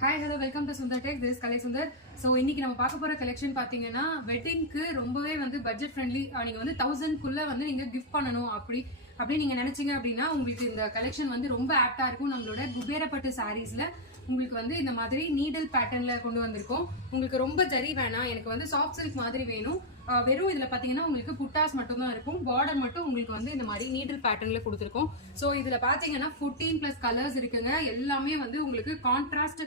Hi hello welcome to Sundar tech. This Kalai Sundar. So இன்னைக்கு நம்ம பார்க்க போற கலெக்ஷன் பார்த்தீங்கன்னா வெட்டிங்க்கு ரொம்பவே வந்து பட்ஜெட் ஃப்ரெண்ட்லி. நீங்க வந்து 1000க்குள்ள வந்து நீங்க கிஃப்ட் பண்ணணும் அப்படி நீங்க நினைச்சீங்க அப்படின்னா உங்களுக்கு இந்த கலெக்ஷன் வந்து ரொம்ப ஆப்டா இருக்கும். நம்மளோட குபேரப்பட்டு சாரீஸ்ல உங்களுக்கு வந்து இந்த மாதிரி நீடல் பேட்டர்ன்ல கொண்டு வந்திருக்கோம். உங்களுக்கு ரொம்ப ஜரி வேணாம், எனக்கு வந்து சாஃப்ட் சில்க் மாதிரி வேணும். வெறும் இதுல பாத்தீங்கன்னா உங்களுக்கு புட்டாஸ் மட்டும் தான் இருக்கும். பார்டர் மட்டும் உங்களுக்கு வந்து இந்த மாதிரி நீடல் பேட்டர்ன்ல கொடுத்துருக்கோம். ஸோ இதுல பாத்தீங்கன்னா 14+ கலர்ஸ் இருக்குங்க. எல்லாமே வந்து உங்களுக்கு கான்ட்ராஸ்ட்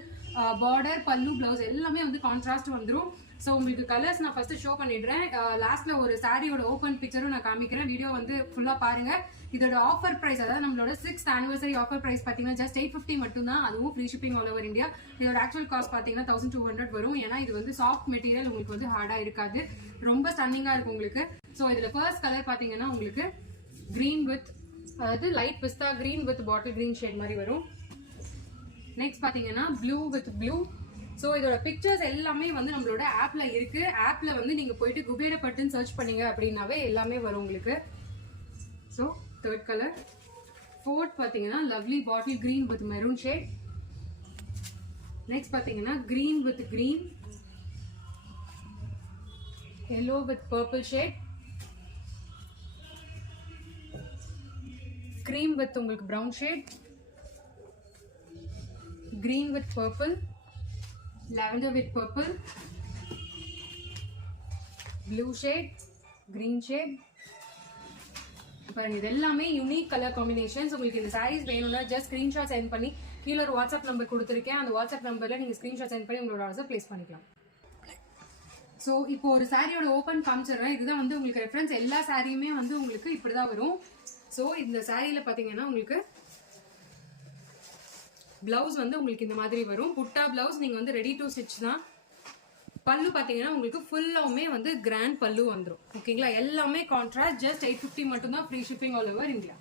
பார்டர், பல்லு, பிளவுஸ் எல்லாமே வந்து கான்ட்ராஸ்ட் வந்துடும். ஸோ உங்களுக்கு கலர்ஸ் நான் ஃபர்ஸ்ட் ஷோ பண்ணிடுறேன். லாஸ்ட்ல ஒரு சாரியோட ஓப்பன் பிக்சரும் நான் காமிக்கிறேன். வீடியோ வந்து ஃபுல்லா பாருங்க. இதோட ஆஃபர் பிரைஸ், அதாவது நம்மளோட 6th anniversary ஆஃபர் பிரைஸ் பாத்தீங்கன்னா ஜஸ்ட் 850 மட்டும் தான். அதுவும் free shipping all over India. இதோட ஆக்சுவல் காஸ்ட் பாத்தீங்கன்னா 1200 வரும். ஏன்னா இது வந்து சாஃப்ட் மெட்டீரியல், உங்களுக்கு வந்து ஹார்டா இருக்காது, ரொம்ப ஸ்டன்னிங்கா இருக்கும் உங்களுக்கு. ஸோ இதுல ஃபர்ஸ்ட் கலர் பாத்தீங்கன்னா உங்களுக்கு கிரீன் வித், அதாவது லைட் பிஸ்தா green with bottle green shade மாதிரி வரும். நெக்ஸ்ட் பாத்தீங்கன்னா ப்ளூ வித் ப்ளூ. ஸோ இதோட பிக்சர்ஸ் எல்லாமே வந்து நம்மளோட ஆப்ல இருக்கு. ஆப்ல வந்து நீங்க போயிட்டு குபேரப்பட்டுன்னு சர்ச் பண்ணீங்க அப்படின்னாவே எல்லாமே வரும் உங்களுக்கு. So third colour. ஃபோர்த் பாத்தீங்கன்னா lovely bottle green with maroon shade. Next பாத்தீங்கன்னா green with green, yellow with purple shade, cream with உங்களுக்கு brown shade, green with purple, lavender with purple, blue shade, green shade. பாருங்க, இது எல்லாமே unique colour combinations. உங்களுக்கு இந்த சாரீஸ் வேணும்னா just screenshot send பண்ணி கீழே ஒரு வாட்ஸ்அப் நம்பர் கொடுத்துருக்கேன். அந்த வாட்ஸ்அப் நம்பர்ல நீங்க ஸ்கிரீன்ஷாட் சென்ட் பண்ணி உங்களோட ஆர்டர் பிளேஸ் பண்ணிக்கலாம். ஸோ இப்போ ஒரு சாரியோட ஓப்பன் காமிச்சிடுறேன். இதுதான் வந்து உங்களுக்கு ரெஃபரன்ஸ். எல்லா சாரியுமே வந்து உங்களுக்கு இப்படிதான் வரும். ஸோ இந்த சாரியில பாத்தீங்கன்னா உங்களுக்கு பிளவுஸ் வந்து உங்களுக்கு இந்த மாதிரி வரும். புட்டா பிளவுஸ், நீங்க வந்து ரெடி டு ஸ்டிச் தான். பல்லு பாத்தீங்கன்னா உங்களுக்கு ஃபுல்லாவுமே வந்து கிராண்ட் பல்லு வந்துடும். ஓகேங்களா, எல்லாமே கான்ட்ராஸ்ட். ஜஸ்ட் 850 மட்டும் தான், free shipping all over India.